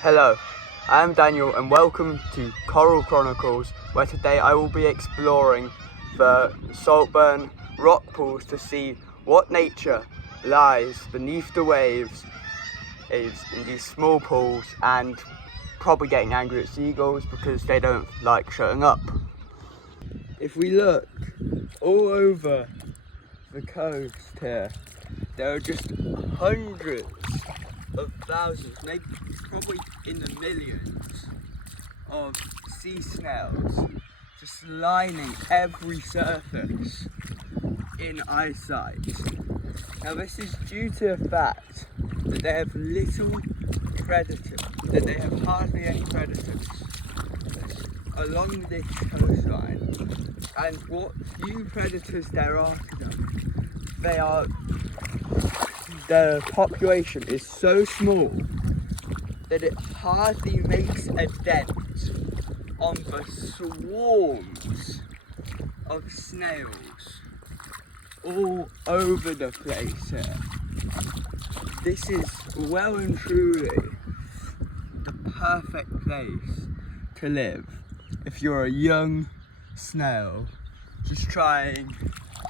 Hello, I am Daniel and welcome to Coral Chronicles, where today I will be exploring the Saltburn Rockpools to see what nature lies beneath the waves in these small pools, and probably getting angry at seagulls because they don't like shutting up. If we look all over the coast here, there are just hundreds of thousands, maybe probably in the millions, of sea snails just lining every surface in eyesight. Now this is due to the fact that they have little predators, that they have hardly any predators along this coastline, and what few predators there are to them, the population is so small that it hardly makes a dent on the swarms of snails all over the place here. This is well and truly the perfect place to live if you're a young snail just trying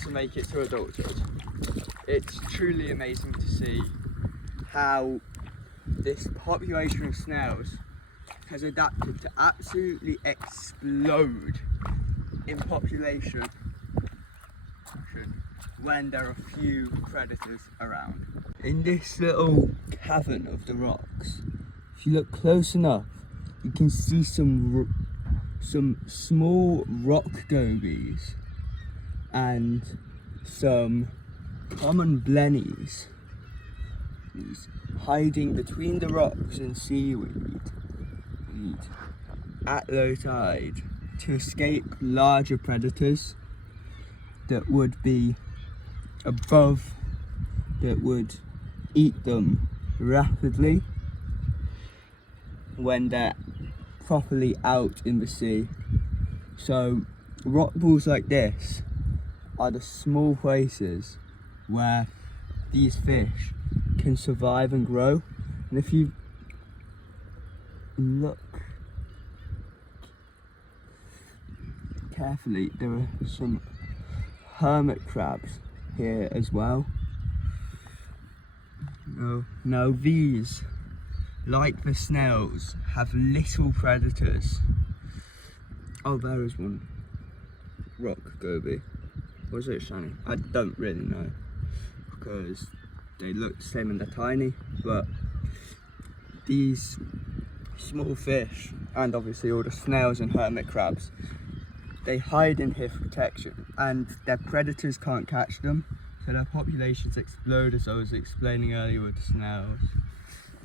to make it to adulthood. It's truly amazing to see how this population of snails has adapted to absolutely explode in population when there are few predators around. In this little cavern of the rocks, if you look close enough, you can see some small rock gobies and some common blennies hiding between the rocks and seaweed at low tide to escape larger predators that would be above, that would eat them rapidly when they're properly out in the sea. So rock pools like this are the small places where these fish can survive and grow. And if you look carefully, there are some hermit crabs here as well. Now these, like the snails, have little predators. Oh, there is one rock goby. Was it shiny? I don't really know, because they look the same and they're tiny, but these small fish, and obviously all the snails and hermit crabs, they hide in here for protection, and their predators can't catch them, so their populations explode, as I was explaining earlier with the snails.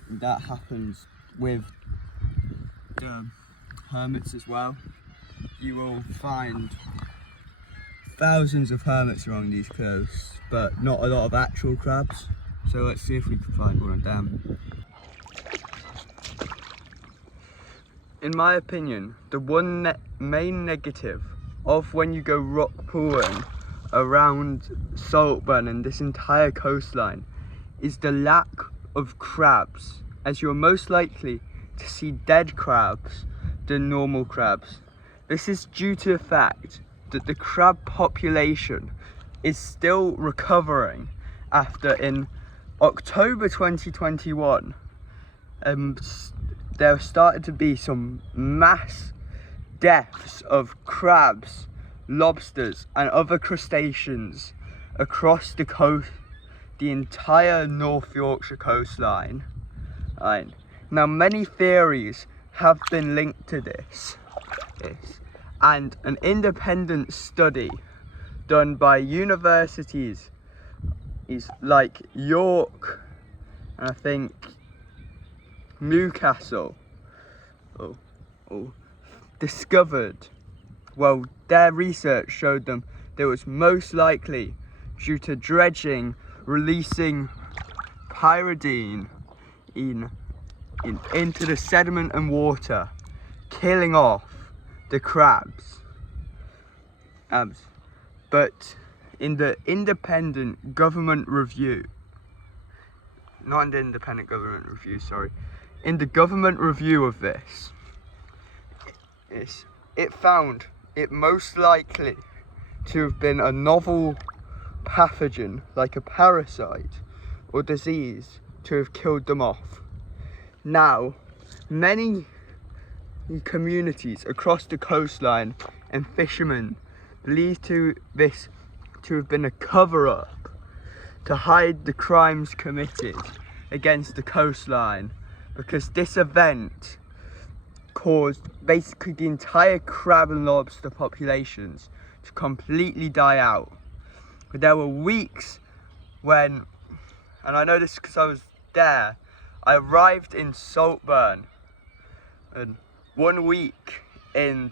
That happens with the hermits as well. You will find thousands of hermits along these coasts, but not a lot of actual crabs. So let's see if we can find one of them. In my opinion, the one main negative of when you go rock pooling around Saltburn and this entire coastline is the lack of crabs, as you're most likely to see dead crabs than normal crabs. This is due to the fact that the crab population is still recovering after, in October 2021, there started to be some mass deaths of crabs, lobsters and other crustaceans across the coast, the entire North Yorkshire coastline. Now many theories have been linked to this, and an independent study done by universities like York and I think Newcastle discovered, well, their research showed them that it was most likely due to dredging releasing pyridine into the sediment and water, killing off the crabs. But in the independent government review, not in the independent government review, sorry. In the government review of this, it found it most likely to have been a novel pathogen, like a parasite or disease, to have killed them off. Now, many communities across the coastline and fishermen believe this to have been a cover-up to hide the crimes committed against the coastline, because this event caused basically the entire crab and lobster populations to completely die out. There were weeks when, and I know this because I was there, I arrived in Saltburn, and 1 week in,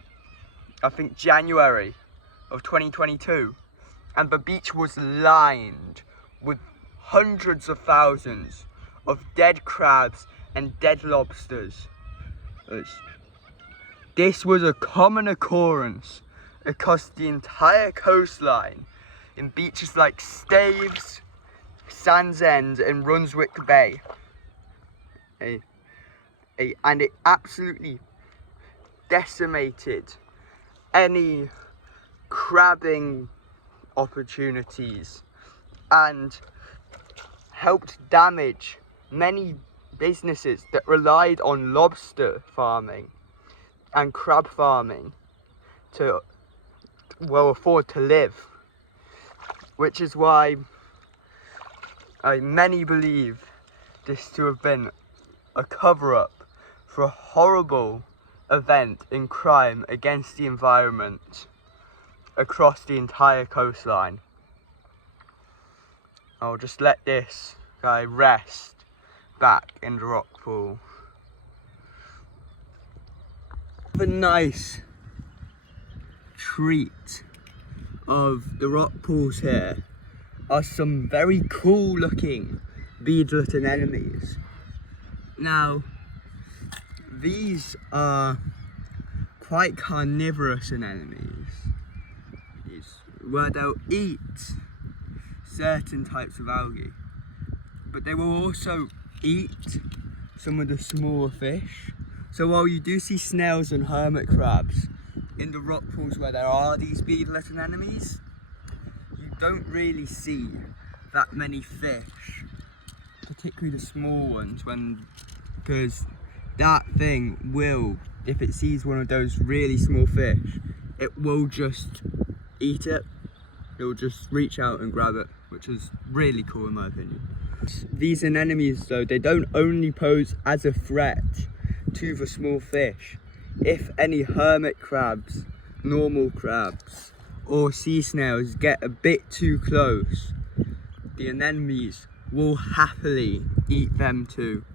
I think, January of 2022, and the beach was lined with hundreds of thousands of dead crabs and dead lobsters. This was a common occurrence across the entire coastline in beaches like Staves, Sands End and Runswick Bay. And it absolutely decimated any crabbing opportunities and helped damage many businesses that relied on lobster farming and crab farming to, well, afford to live, which is why many believe this to have been a cover-up for a horrible event in crime against the environment across the entire coastline. I'll just let this guy rest back in the rock pool. The nice treat of the rock pools here are some very cool looking beadlet anemones. Now, these are quite carnivorous anemones, where they'll eat certain types of algae, but they will also eat some of the smaller fish. So while you do see snails and hermit crabs in the rock pools where there are these beadlet anemones, you don't really see that many fish, particularly the small ones, because that thing will, if it sees one of those really small fish, it will just eat it. It will just reach out and grab it, which is really cool in my opinion. These anemones though, they don't only pose as a threat to the small fish. If any hermit crabs, normal crabs or sea snails get a bit too close, the anemones will happily eat them too.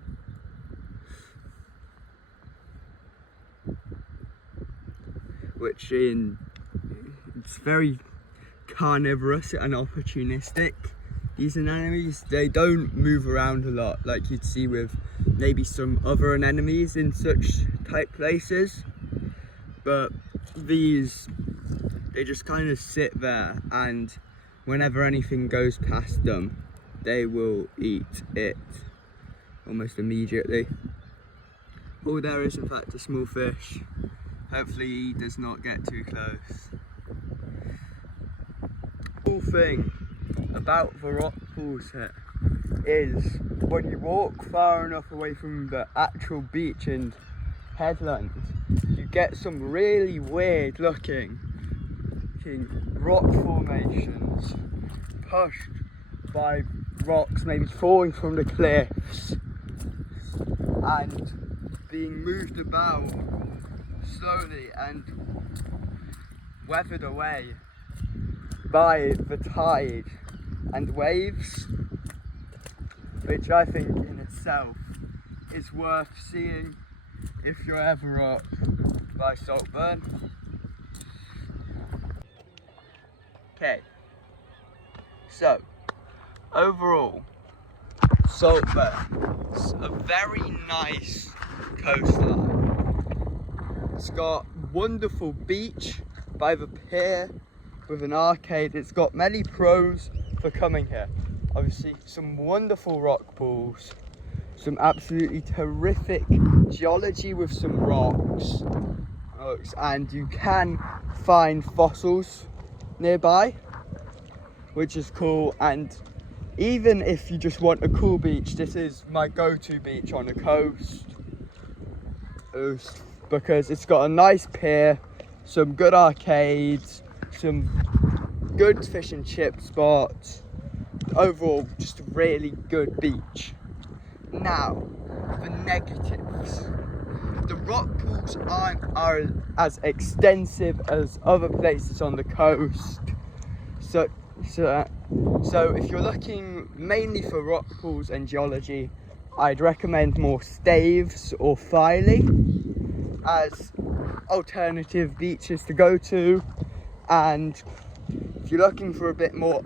It's very carnivorous and opportunistic. These anemones, they don't move around a lot like you'd see with maybe some other anemones in such type places, but these, they just kind of sit there, and whenever anything goes past them, they will eat it almost immediately. Oh, there is in fact a small fish. Hopefully he does not get too close. The cool thing about the rock pools here is when you walk far enough away from the actual beach and headland, you get some really weird looking rock formations pushed by rocks maybe falling from the cliffs and being moved about slowly and weathered away by the tide and waves, which I think in itself is worth seeing if you're ever up by Saltburn. Okay, so overall, Saltburn is a very nice coastline. It's got wonderful beach by the pier with an arcade. It's got many pros for coming here. obviously some wonderful rock pools, some absolutely terrific geology with some rocks, and you can find fossils nearby, which is cool. And even if you just want a cool beach, this is my go-to beach on the coast, because it's got a nice pier, some good arcades, some good fish and chip spots. Overall, just a really good beach. Now, the negatives. The rock pools aren't as extensive as other places on the coast. So if you're looking mainly for rock pools and geology, I'd recommend more Staves or Filey as alternative beaches to go to. And if you're looking for a bit more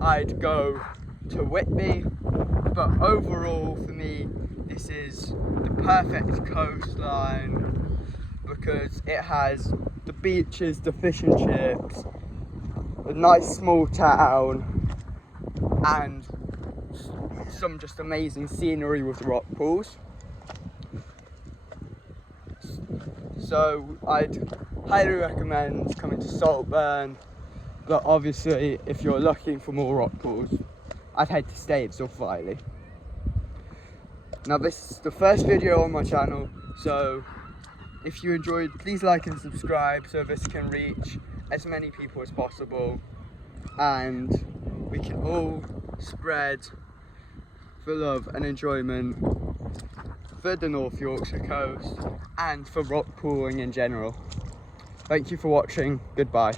I'd go to Whitby. But overall, for me, this is the perfect coastline because it has the beaches, the fish and chips, a nice small town, and some just amazing scenery with the rock pools. So I'd highly recommend coming to Saltburn, but obviously if you're looking for more rock pools, I'd head to Staves or Filey. Now this is the first video on my channel, so if you enjoyed, please like and subscribe so this can reach as many people as possible and we can all spread the love and enjoyment for the North Yorkshire coast and for rock pooling in general. Thank you for watching. Goodbye.